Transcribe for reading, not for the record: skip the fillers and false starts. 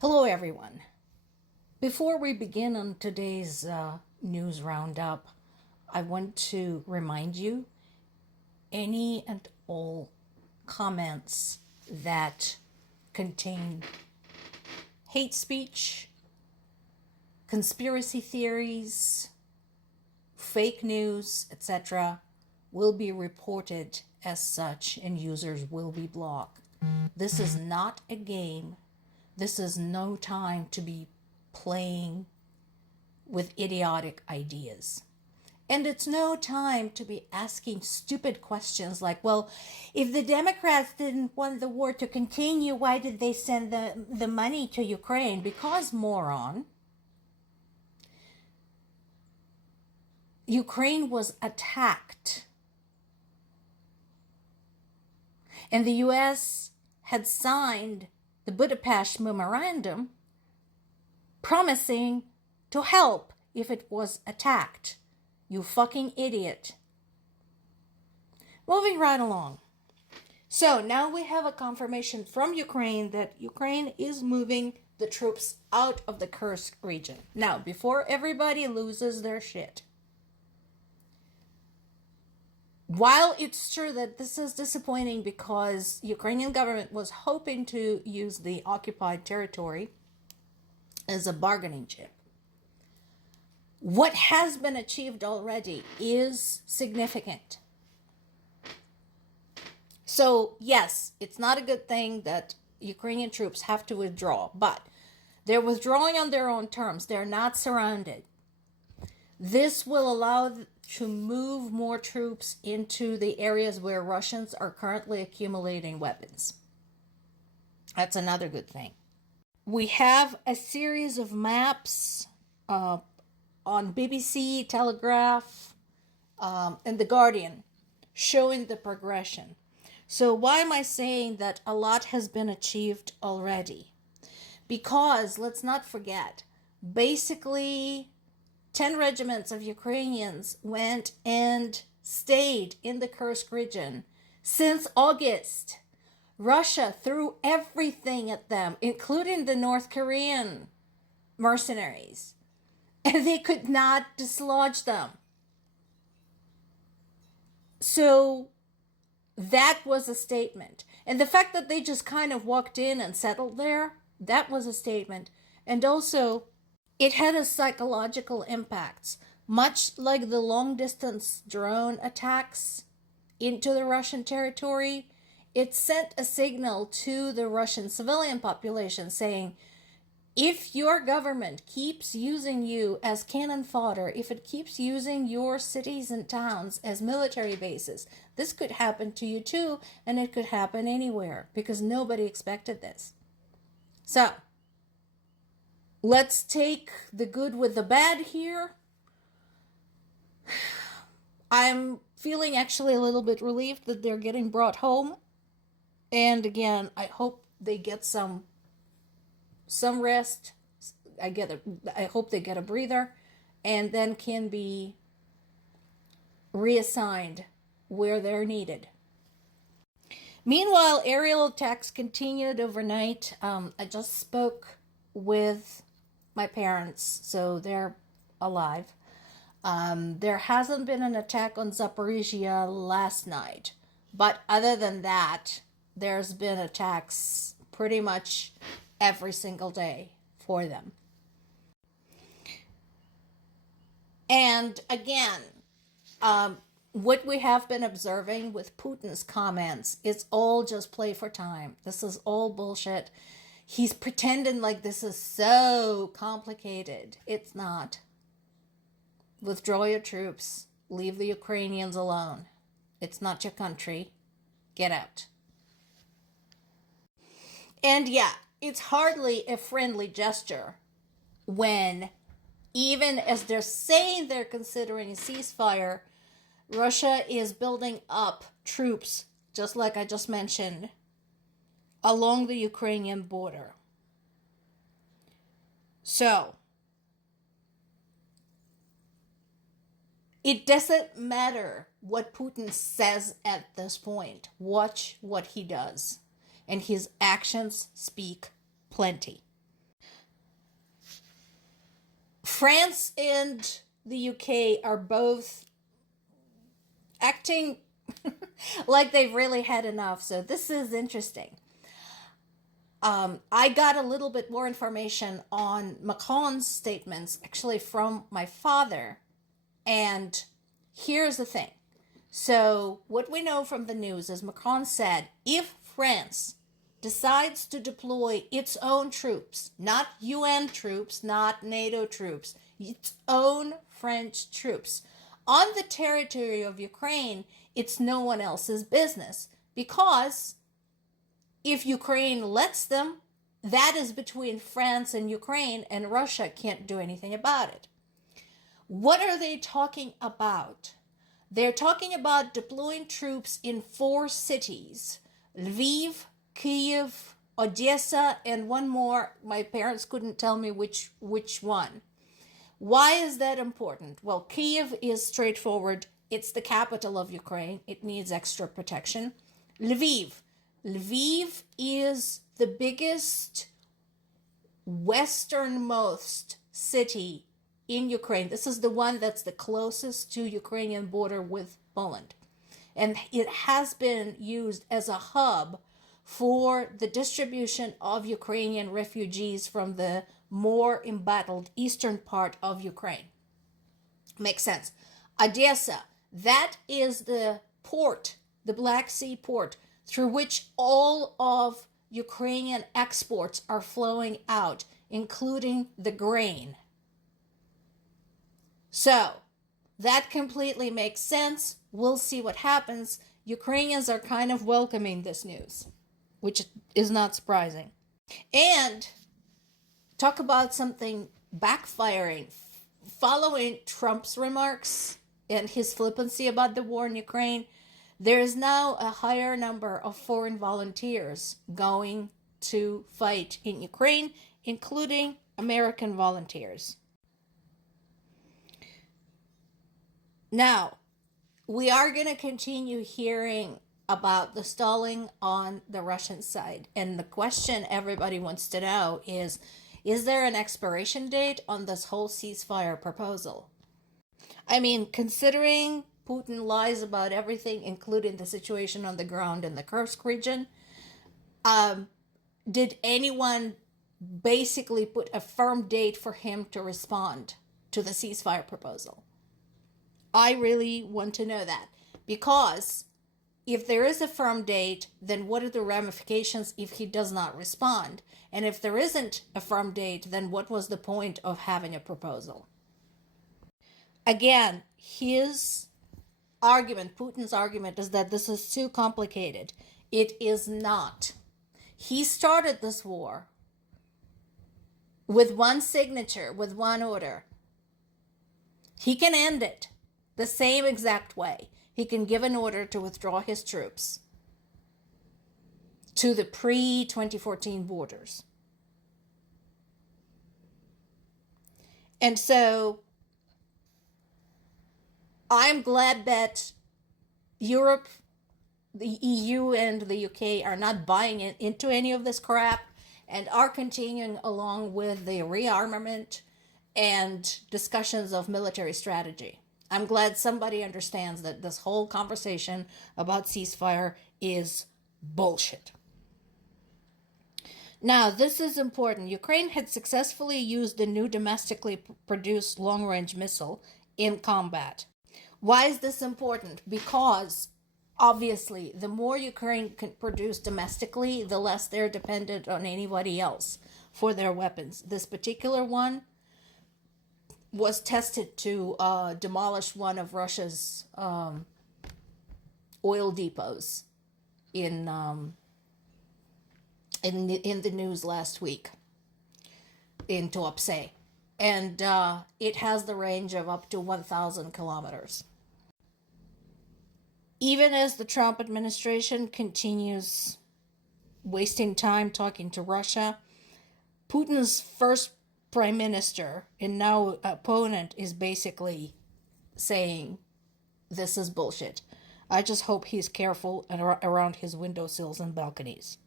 Hello, everyone. Before we begin on today's news roundup, I want to remind you any and all comments that contain hate speech, conspiracy theories, fake news, etc., will be reported as such and users will be blocked. This is not a game. This is no time to be playing with idiotic ideas. And it's no time to be asking stupid questions like, well, if the Democrats didn't want the war to continue, why did they send the money to Ukraine? Because, moron, Ukraine was attacked. And the U.S. had signed the Budapest Memorandum promising to help if it was attacked. You fucking idiot. Moving right along. So now we have a confirmation from Ukraine that Ukraine is moving the troops out of the Kursk region. Now, before everybody loses their shit, while it's true that this is disappointing because Ukrainian government was hoping to use the occupied territory as a bargaining chip, what has been achieved already is significant. So, yes, it's not a good thing that Ukrainian troops have to withdraw, but they're withdrawing on their own terms. They're not surrounded. This will allow to move more troops into the areas where Russians are currently accumulating weapons. That's another good thing. We have a series of maps on BBC, Telegraph, and The Guardian showing the progression. So why am I saying that a lot has been achieved already? Because, let's not forget, basically 10 regiments of Ukrainians went and stayed in the Kursk region since August. Russia threw everything at them, including the North Korean mercenaries, and they could not dislodge them. So that was a statement. And the fact that they just kind of walked in and settled there, that was a statement. And also, it had a psychological impact, much like the long-distance drone attacks into the Russian territory. It sent a signal to the Russian civilian population saying, if your government keeps using you as cannon fodder, if it keeps using your cities and towns as military bases, this could happen to you too, and it could happen anywhere, because nobody expected this. So, let's take the good with the bad here. I'm feeling actually a little bit relieved that they're getting brought home. And again, I hope they get some rest. I hope they get a breather and then can be reassigned where they're needed. Meanwhile, aerial attacks continued overnight. I just spoke with my parents, so they're alive. There hasn't been an attack on Zaporizhia last night, but other than that, there's been attacks pretty much every single day for them. And again, what we have been observing with Putin's comments, it's all just play for time. This is all bullshit. He's pretending like this is so complicated. It's not. Withdraw your troops. Leave the Ukrainians alone. It's not your country. Get out. And yeah, it's hardly a friendly gesture when, even as they're saying they're considering a ceasefire, Russia is building up troops, just like I just mentioned, along the Ukrainian border. So, it doesn't matter what Putin says at this point. Watch what he does. And his actions speak plenty. France and the UK are both acting like they've really had enough. So this is interesting. I got a little bit more information on Macron's statements, actually from my father. And here's the thing. So what we know from the news is Macron said, if France decides to deploy its own troops, not UN troops, not NATO troops, its own French troops, on the territory of Ukraine, it's no one else's business. Because if Ukraine lets them, that is between France and Ukraine, and Russia can't do anything about it. What are they talking about? They're talking about deploying troops in 4 cities: Lviv, Kyiv, Odessa, and one more. My parents couldn't tell me which one. Why is that important? Well, Kyiv is straightforward. It's the capital of Ukraine. It needs extra protection. Lviv. Lviv is the biggest westernmost city in Ukraine. This is the one that's the closest to Ukrainian border with Poland. And it has been used as a hub for the distribution of Ukrainian refugees from the more embattled eastern part of Ukraine. Makes sense. Odessa, that is the port, the Black Sea port, through which all of Ukrainian exports are flowing out, including the grain. So, that completely makes sense. We'll see what happens. Ukrainians are kind of welcoming this news, which is not surprising. And talk about something backfiring. Following Trump's remarks and his flippancy about the war in Ukraine, there is now a higher number of foreign volunteers going to fight in Ukraine, including American volunteers. Now, we are going to continue hearing about the stalling on the Russian side. And the question everybody wants to know is there an expiration date on this whole ceasefire proposal? I mean, considering Putin lies about everything, including the situation on the ground in the Kursk region, did anyone basically put a firm date for him to respond to the ceasefire proposal? I really want to know that, because if there is a firm date, then what are the ramifications if he does not respond? And if there isn't a firm date, then what was the point of having a proposal? Again, his argument, Putin's argument, is that this is too complicated. It is not. He started this war with one signature, with one order. He can end it the same exact way. He can give an order to withdraw his troops to the pre-2014 borders. And so I'm glad that Europe, the EU, and the UK are not buying into any of this crap and are continuing along with the rearmament and discussions of military strategy. I'm glad somebody understands that this whole conversation about ceasefire is bullshit. Now, this is important. Ukraine had successfully used the new domestically produced long-range missile in combat. Why is this important? Because, obviously, the more Ukraine can produce domestically, the less they're dependent on anybody else for their weapons. This particular one was tested to demolish one of Russia's oil depots in the news last week in Tuapse. And it has the range of up to 1,000 kilometers. Even as the Trump administration continues wasting time talking to Russia, Putin's first prime minister and now opponent is basically saying this is bullshit. I just hope he's careful around his windowsills and balconies.